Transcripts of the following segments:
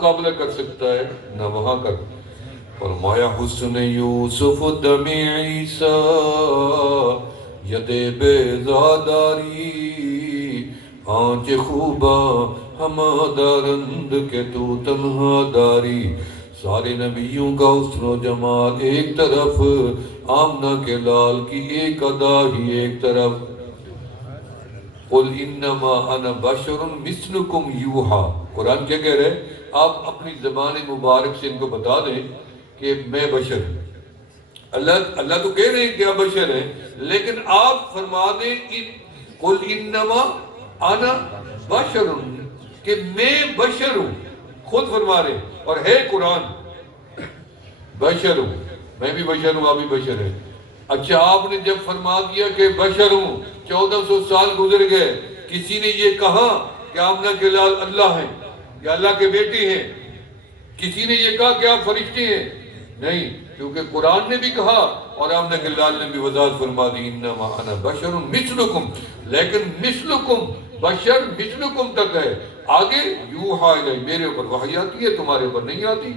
مقابلہ کر سکتا ہے نہ وہاں کر. فرمایا حسن یوسف دم عیسیٰ ید بیزاداری آنچ خوبا ہما دارند کے تو تنہا داری. سارے نبیوں کا حسن و جمال ایک طرف، آمنہ کے لال کی ایک ادا ہی ایک طرف. قل انما انا بشر مثلکم یوحا. قرآن کیا کہہ رہے ہیں؟ آپ اپنی زبان مبارک سے ان کو بتا دیں کہ میں بشر ہوں. اللہ تو کہہ رہے ہیں کہ آپ بشر ہیں، لیکن آپ فرما دیں قل انما انا بشر، کہ میں بشر ہوں. خود فرما رہے ہیں اور ہے قرآن. بشر ہوں، میں بھی بشر ہوں، آپ بھی بشر ہیں. اچھا آپ نے جب فرما دیا کہ بشر ہوں، 1400 سال گزر گئے، کسی نے یہ کہا کہ آمنہ کے لال اللہ ہیں یا اللہ کے بیٹے ہیں؟ کسی نے یہ کہا کہ آپ فرشتے ہیں؟ نہیں، کیونکہ قرآن نے بھی کہا اور آمنہ کے لال نے بھی وضاحت فرما دی انما انا بشر مثلکم. لیکن مثلکم، بشر مثلکم تک ہے، آگے یوحا الی، میرے اوپر وحی آتی ہے، تمہارے اوپر نہیں آتی.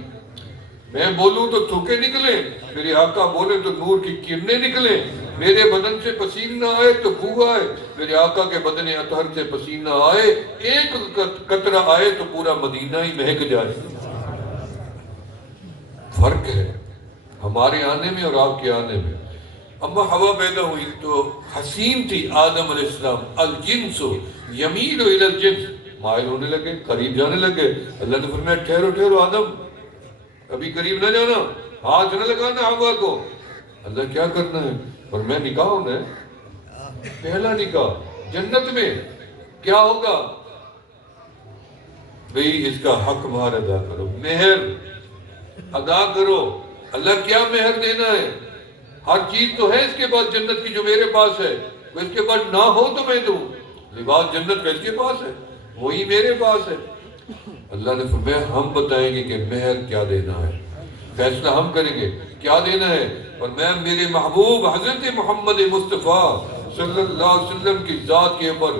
میں بولوں تو تھوکے نکلیں، میرے آقا بولے تو نور کی کرنیں نکلیں، میرے بدن سے پسینہ آئے تو بو آئے، میرے آقا کے بدن اطہر سے پسینہ آئے، ایک قطرہ آئے تو پورا مدینہ ہی مہک جائے. فرق ہے ہمارے آنے میں اور آپ کے آنے میں. اما ہوا پیدا ہوئی تو حسین تھی آدم علیہ السلام. الجنس یمیل الی الجنس، مائل ہونے لگے، قریب جانے لگے. اللہ نے فرمایا ٹھہرو ٹھہرو آدم، ابھی قریب نہ جانا، ہاتھ نہ لگانا ہوا کو. اللہ کیا کرنا ہے؟ اور میں نکاح ہونا ہے، پہلا نکاح جنت میں. کیا ہوگا؟ بھئی اس کا حق مہار ادا کرو، مہر ادا کرو. اللہ کیا مہر دینا ہے؟ ہر چیز تو ہے اس کے پاس جنت کی جو میرے پاس ہے، وہ اس کے پاس نہ ہو تو میں دوں. لباس جنت کا اس کے پاس ہے، وہی میرے پاس ہے. اللہ نے فرمایا ہم بتائیں گے کہ مہر کیا دینا ہے، فیصلہ ہم کریں گے کیا دینا ہے. اور میں میرے محبوب حضرت محمد مصطفیٰ صلی اللہ علیہ وسلم کی ذات کے اوپر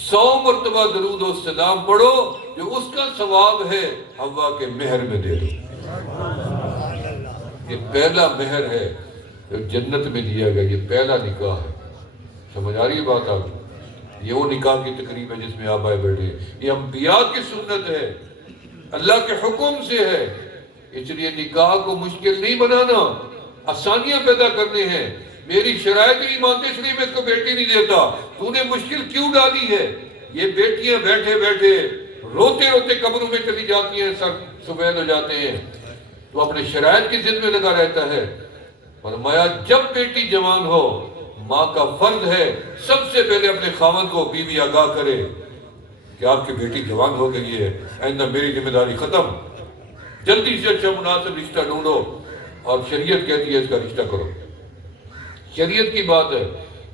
100 مرتبہ درود و سلام پڑھو، جو اس کا ثواب ہے حوا کے مہر میں دے دو. یہ پہلا مہر ہے جو جنت میں دیا گیا، یہ پہلا نکاح ہے. سمجھ آ رہی ہے بات آپ؟ یہ وہ نکاح کی تقریب ہے جس میں آپ آئے بیٹھے. یہ انبیاء کی سنت ہے، اللہ کے حکم سے ہے. اس لیے نکاح کو مشکل نہیں بنانا، آسانیاں پیدا کرنے ہیں. میری شرائط نہیں مانتے اس لیے میں اس کو بیٹی نہیں دیتا. تو نے مشکل کیوں ڈالی ہے؟ یہ بیٹیاں بیٹھے بیٹھے روتے روتے قبروں میں چلی جاتی ہیں، سر سفید ہو جاتے ہیں. تو اپنے شرائط کی ضد میں لگا رہتا ہے. فرمایا جب بیٹی جوان ہو، ماں کا فرض ہے سب سے پہلے اپنے خاوند کو بیوی آگاہ کرے کہ آپ کی بیٹی جوان ہو گئی ہے، آئندہ میری ذمہ داری ختم، جلدی سے اچھا مناسب رشتہ ڈھونڈو. اور شریعت کہتی ہے اس کا رشتہ کرو. شریعت کی بات ہے.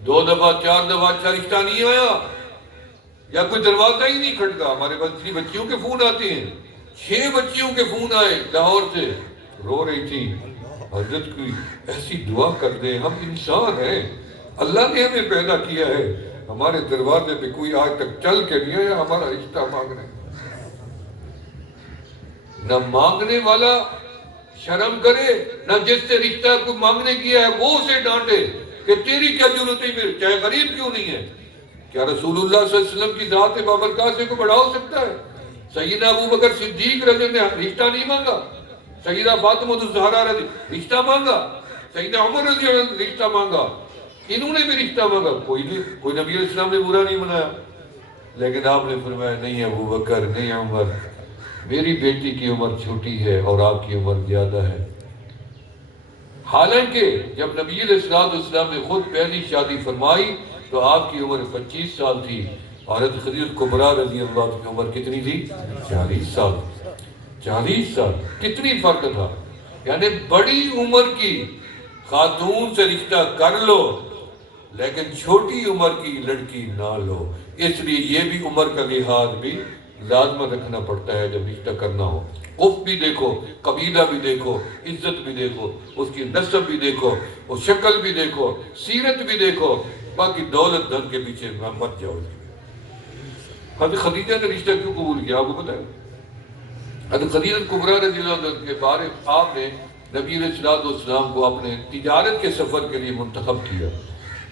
2 دفعہ 4 دفعہ اچھا رشتہ نہیں آیا یا کوئی دروازہ ہی نہیں کھٹکا. ہمارے پاس اتنی بچیوں کے فون آتے ہیں، 6 بچیوں کے فون آئے لاہور سے، رو رہی تھی حضرت کی ایسی دعا کر دیں، ہم انسان ہیں، اللہ نے ہمیں پیدا کیا ہے، ہمارے دروازے پہ کوئی آج تک چل کے نہیں آیا ہمارا رشتہ مانگنے. نہ مانگنے والا شرم کرے، نہ جس سے رشتہ کوئی مانگنے کیا ہے وہ اسے ڈانٹے کہ تیری کیا ضرورت ہے میرے، چاہے غریب کیوں نہیں ہے. کیا رسول اللہ صلی اللہ علیہ وسلم کی ذات بابرکات سے کوئی بڑھا ہو سکتا ہے؟ سیدنا ابو بکر صدیق رضی اللہ عنہ نے رشتہ نہیں مانگا، سیدہ فاطمہ الزہرا رضی رشتہ مانگا، سیدنا عمر رضی اللہ عنہ رشتہ مانگا، انہوں نے بھی رشتہ مانگا. کوئی نبی علیہ السلام نے برا نہیں منایا. لیکن آپ نے فرمایا نہیں ابو بکر، نہیں عمر، میری بیٹی کی عمر چھوٹی ہے اور آپ کی عمر زیادہ ہے. حالانکہ جب نبی علیہ السلام نے خود پہلی شادی فرمائی تو آپ کی عمر 25 سال تھی. حضرت خدیجہ کبریٰ رضی اللہ عنہ کی عمر کتنی تھی؟ 40 سال. 40 سال کتنی فرق تھا. یعنی بڑی عمر کی خاتون سے رشتہ کر لو لیکن چھوٹی عمر کی لڑکی نہ لو. اس لیے یہ بھی عمر کا لحاظ بھی لازمہ رکھنا پڑتا ہے جب رشتہ کرنا ہو. عرف بھی دیکھو، قبیلہ بھی دیکھو، عزت بھی دیکھو، اس کی نسب بھی دیکھو، اس شکل بھی دیکھو، سیرت بھی دیکھو. باقی دولت دھن کے پیچھے مت جاؤ. حضرت خدیجہ نے رشتہ کیوں قبول کیا آپ کو پتہ ہے؟ حضرت خدیجہ کبریٰ رضی اللہ عنہ کے بارے آپ نے نبی علیہ السلام کو اپنے تجارت کے سفر کے لیے منتخب کیا.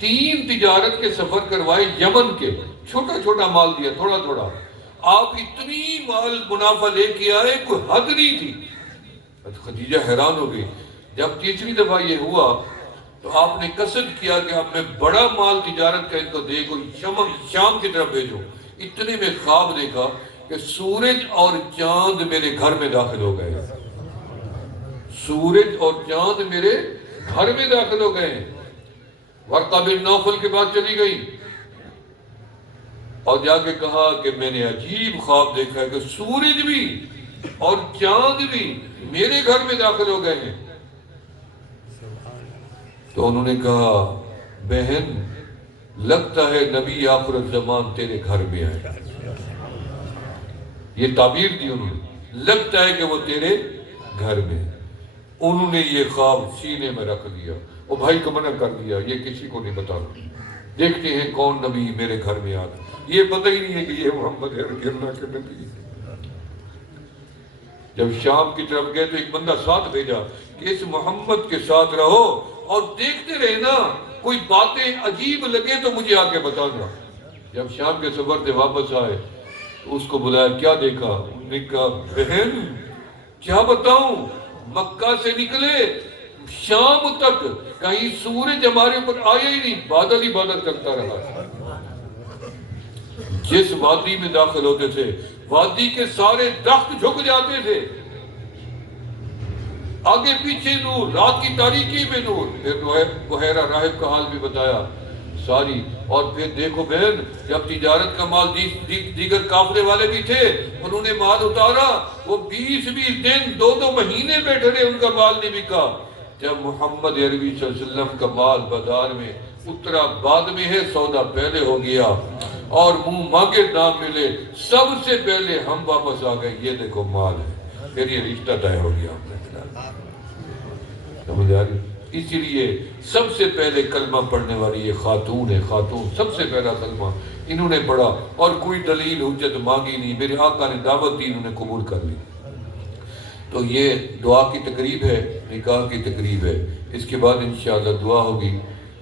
3 تجارت کے سفر کروائے یمن کے، چھوٹا چھوٹا مال دیا، تھوڑا تھوڑا. آپ اتنی مال منافع لے کے آئے، کوئی حد نہیں تھی. حضرت خدیجہ حیران ہو گئی. جب تیسری دفعہ یہ ہوا تو آپ نے قصد کیا کہ اب میں بڑا مال تجارت کا ان کو دے کو شام کی طرف بھیجوں. اتنے میں خواب دیکھا کہ سورج اور چاند میرے گھر میں داخل ہو گئے. سورج اور چاند میرے گھر میں داخل ہو گئے. ورقہ بن نوفل کے بعد چلی گئی اور جا کے کہا کہ میں نے عجیب خواب دیکھا ہے کہ سورج بھی اور چاند بھی میرے گھر میں داخل ہو گئے ہیں. تو انہوں نے کہا بہن لگتا ہے نبی آخر الزمان تیرے گھر میں آئے. یہ تعبیر دی انہوں نے، لگتا ہے کہ وہ تیرے گھر میں. انہوں نے یہ خواب سینے میں رکھ لیا. وہ بھائی کو منع کر دیا یہ کسی کو نہیں بتانا، دیکھتے ہیں کون نبی میرے گھر میں آتا. یہ پتہ ہی نہیں ہے کہ یہ محمد ہے اللہ کے نبی. جب شام کی طرف گئے تو ایک بندہ ساتھ بھیجا کہ اس محمد کے ساتھ رہو اور دیکھتے رہنا، کوئی باتیں عجیب لگے تو مجھے آ کے بتانا. جب شام کے سفر سے واپس آئے تو اس کو بلایا، کیا دیکھا؟ انہوں نے کہا بہن کیا بتاؤں، مکہ سے نکلے شام تک کہیں سورج ہمارے اوپر آیا ہی نہیں، بادل ہی بادل چلتا رہا. جس وادی میں داخل ہوتے تھے وادی کے سارے درخت جھک جاتے تھے، آگے پیچھے نور، رات کی تاریکی میں نور. پھر بحیرہ راہب کا حال بھی بتایا ساری. اور پھر دیکھو بہن جب تجارت کا مال دیگر قافلے والے بھی تھے، انہوں نے مال اتارا، وہ 20 دن 2 مہینے بیٹھے رہے، ان کا مال نہیں بکا. جب محمد عربی صلی اللہ علیہ وسلم کا مال بازار میں اترا، بعد میں ہے سودا پہلے ہو گیا اور منہ مانگے نہ ملے، سب سے پہلے ہم واپس آ گئے. یہ دیکھو مال ہے، پھر یہ رشتہ طے ہو گیا. سمجھ آ رہی؟ اسی لیے سب سے پہلے کلمہ پڑھنے والی یہ خاتون ہے. خاتون سب سے پہلا کلمہ انہوں نے پڑھا اور کوئی دلیل حجت مانگی نہیں، میرے آقا نے دعوت دی، انہوں نے قبول کر لی. تو یہ دعا کی تقریب ہے، نکاح کی تقریب ہے. اس کے بعد انشاءاللہ دعا ہوگی.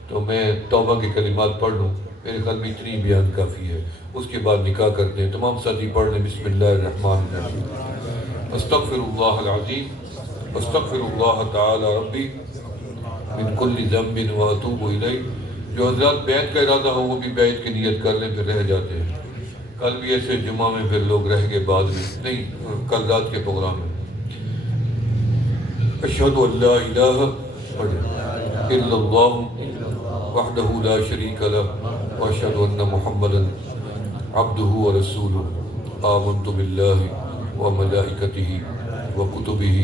تو میں توبہ کے کلمات پڑھ لوں، میرے خیال میں اتنی بیان کافی ہے. اس کے بعد نکاح کرتے ہیں. تمام ساتھی پڑھ لیں بسم اللہ الرحمن الرحیم. استغفر اللہ العظیم، استغفر اللہ تعالی ربی من کل ذنب واتوب الیہ. جو حضرات بیعت کا ارادہ ہو وہ بھی بیعت کی نیت کر لیں، پھر رہ جاتے ہیں. کل بھی ایسے جمعہ میں پھر لوگ رہ گئے، بعد میں نہیں، کل رات کے پروگرام میں. اشہد ان لا الہ الا اللہ وحدہ لا شریک لہ واشہد ان محمدا عبدہ ورسولہ. آمنت باللہ وملائکتہ وکتبہ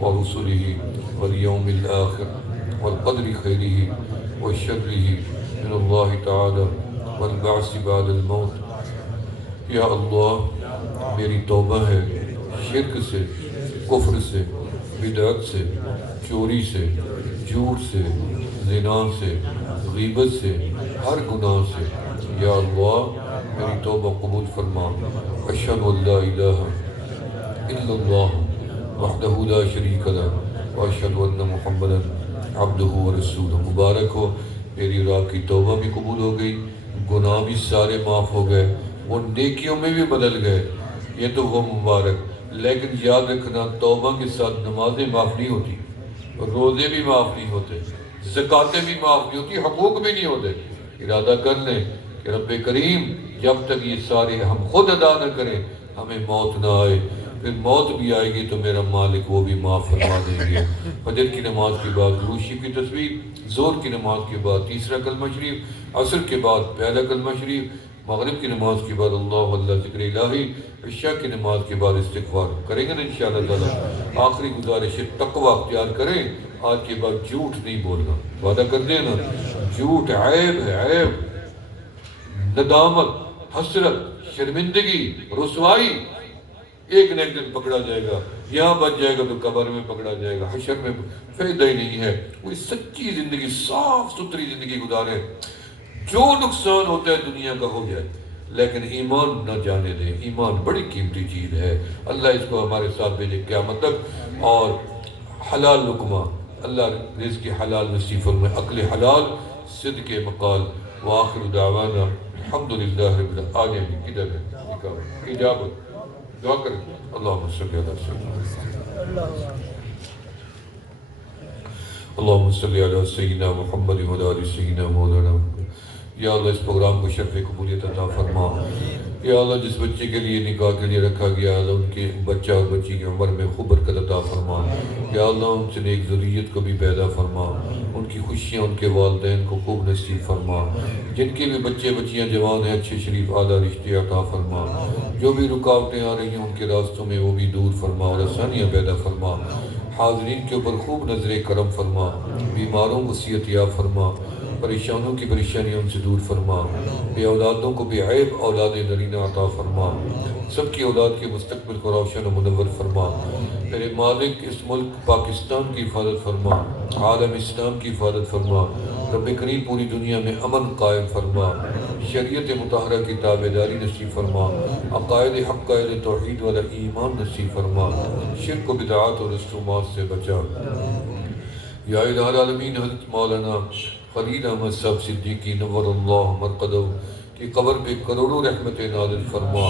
ورسلہ والیوم الآخر والقدر خیرہ وشرہ من اللہ تعالی والبعث بعد الموت. یا اللہ میری توبہ ہے شرک سے، کفر سے، بدعت سے، چوری سے، جھوٹ سے، زنا سے، غیبت سے، ہر گناہ سے. یا اللہ میری توبہ قبول فرما. اشہد ان لا الہ الا اللہ وحدہ لا شریک لہ واشہد ان محمدا عبدہ ورسولہ. مبارک ہو، میری اور آپ کی توبہ بھی قبول ہو گئی، گناہ بھی سارے معاف ہو گئے، وہ نیکیوں میں بھی بدل گئے. یہ تو وہ مبارک. لیکن یاد رکھنا توبہ کے ساتھ نمازیں معاف نہیں ہوتی، روزے بھی معاف نہیں ہوتے، زکاتیں بھی معاف نہیں ہوتی، حقوق بھی نہیں ہوتے. ارادہ کر لیں کہ رب کریم جب تک یہ سارے ہم خود ادا نہ کریں ہمیں موت نہ آئے. پھر موت بھی آئے گی تو میرا مالک وہ بھی معاف فرما دیں گے. فجر کی نماز کے بعد روشی کی تصویر، زور کی نماز کے بعد تیسرا کلمہ شریف، عصر کے بعد پہلا کلمہ شریف، مغرب کی نماز کے بعد اللہ اللہ ذکر الہی، عشاء کی نماز کے بعد استغفار کریں گے نا انشاءاللہ تعالی. آخری گزارش ہے تقوی اختیار کریں. آج کے بعد جھوٹ نہیں بولنا، وعدہ کر دیں نا. جھوٹ عیب ہے، عیب، ندامت، حسرت، شرمندگی، رسوائی. ایک نہ ایک دن پکڑا جائے گا، یہاں بچ جائے گا تو قبر میں پکڑا جائے گا، حشر میں فائدہ ہی نہیں ہے. کوئی سچی زندگی، صاف ستھری زندگی گزارے. جو نقصان ہوتا ہے دنیا کا ہو جائے، لیکن ایمان نہ جانے دیں. ایمان بڑی قیمتی چیز ہے. اللہ اس کو ہمارے ساتھ بھیجے قیامت تک. اور حلال لقمہ، اللہ رزق حلال نصیب فرمائے، عقل حلال، صدق مقال. وآخر دعوانا الحمدللہ رب العالمین. کدھر ہے اجابت؟ دعا کریں. اللہم صلی علی سیدنا اللہم صلی علی سیدنا محمد و علی سیدنا مولانا محمد. یا اللہ اس پروگرام کو شرف قبولیت عطا فرما. یا اللہ جس بچے کے لیے نکاح کے لیے رکھا گیا اللہ ان کے بچہ اور بچی کی عمر میں خوب برکت عطا فرما. یا اللہ ان سے نیک ذریت کو بھی پیدا فرما. ان کی خوشیاں ان کے والدین کو خوب نصیب فرما. جن کے بھی بچے بچیاں جوان ہیں اچھے شریف اعلیٰ رشتے عطا فرما. جو بھی رکاوٹیں آ رہی ہیں ان کے راستوں میں وہ بھی دور فرما اور آسانیاں پیدا فرما. حاضرین کے اوپر خوب نظر کرم فرما. بیماروں کو صحت یاب فرما. پریشانوں کی پریشانیاں ان سے دور فرما. بے اولادوں کو بے عیب اولاد نرینہ عطا فرما. سب کی اولاد کے مستقبل کو روشن و منور فرما. میرے مالک اس ملک پاکستان کی حفاظت فرما. عالم اسلام کی حفاظت فرما. رب کریم پوری دنیا میں امن قائم فرما. شریعت مطہرہ کی تابعداری نصیب فرما. عقائد حق قائد توحید والا ایمان نصیب فرما. شرک و بدعات و رسومات سے بچا. یا الہ العالمین حضرت مولانا خلیل احمد صاحب صدیقی نور اللہ مرقدہ کی قبر پہ کروڑوں رحمت نازل فرما.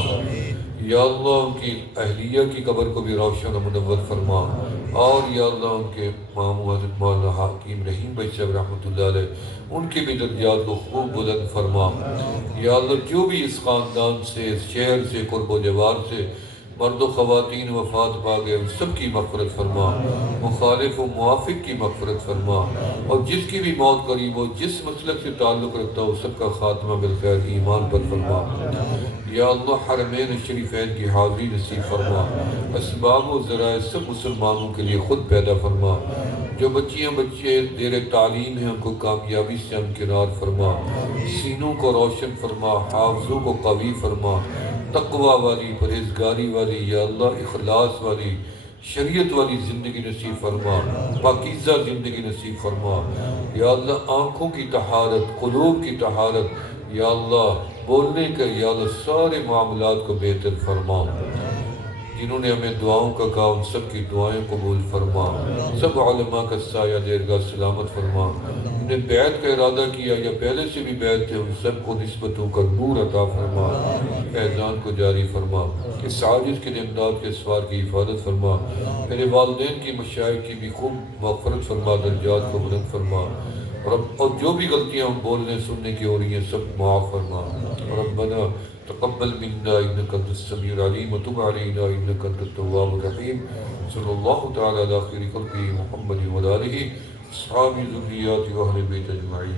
یا اللہ ان کی اہلیہ کی قبر کو بھی روشن و منور فرما. اور یا اللہ ان کے ماموں حضرت مولانا حکیم رحیم بھائی صاحب رحمۃ اللہ علیہ ان کے بھی درجات کو خوب بلند فرما. یا اللہ جو بھی اس خاندان سے اس شہر سے قرب و جوار سے مرد و خواتین وفات پا گئے ان سب کی مغفرت فرما. مخالف و موافق کی مغفرت فرما. اور جس کی بھی موت قریب ہو جس مسلک سے تعلق رکھتا ہو سب کا خاتمہ بالخیر ایمان پر فرما. یا اللہ حرمین شریفین کی حاضری نصیب فرما. اسباب و ذرائع سب مسلمانوں کے لیے خود پیدا فرما. جو بچیاں بچے دیر تعلیم ہیں ان کو کامیابی سے امکنار فرما. سینوں کو روشن فرما. حافظوں کو قوی فرما. تقوی والی پرہیزگاری والی یا اللہ اخلاص والی شریعت والی زندگی نصیب فرما. پاکیزہ زندگی نصیب فرما. یا اللہ آنکھوں کی طہارت قلوب کی طہارت یا اللہ بولنے کا یا اللہ سارے معاملات کو بہتر فرما. جنہوں نے ہمیں دعاؤں کا کہا ان سب کی دعائیں قبول فرما. سب علماء کا سایہ دیرگاہ سلامت فرما. انہیں بیعت کا ارادہ کیا یا پہلے سے بھی بیعت تھے ان سب کو نسبتوں کا نور عطا فرما. فیضان کو جاری فرما. اس عاجز کے امداد کے اسوار کی حفاظت فرما. میرے والدین کی مشائخ کی بھی خوب مغفرت فرما. درجات کو بلند فرما. اور جو بھی غلطیاں ہم بولنے سننے کی ہو رہی ہیں سب معاف فرما. ربنا تقبل منا انك انت السميع العليم وتب علينا انك انت التواب الرحيم. صلی اللہ تعالی علی خیر خلقہ محمد و آلہ اصحاب ذریات و اہل بیت اجمعین.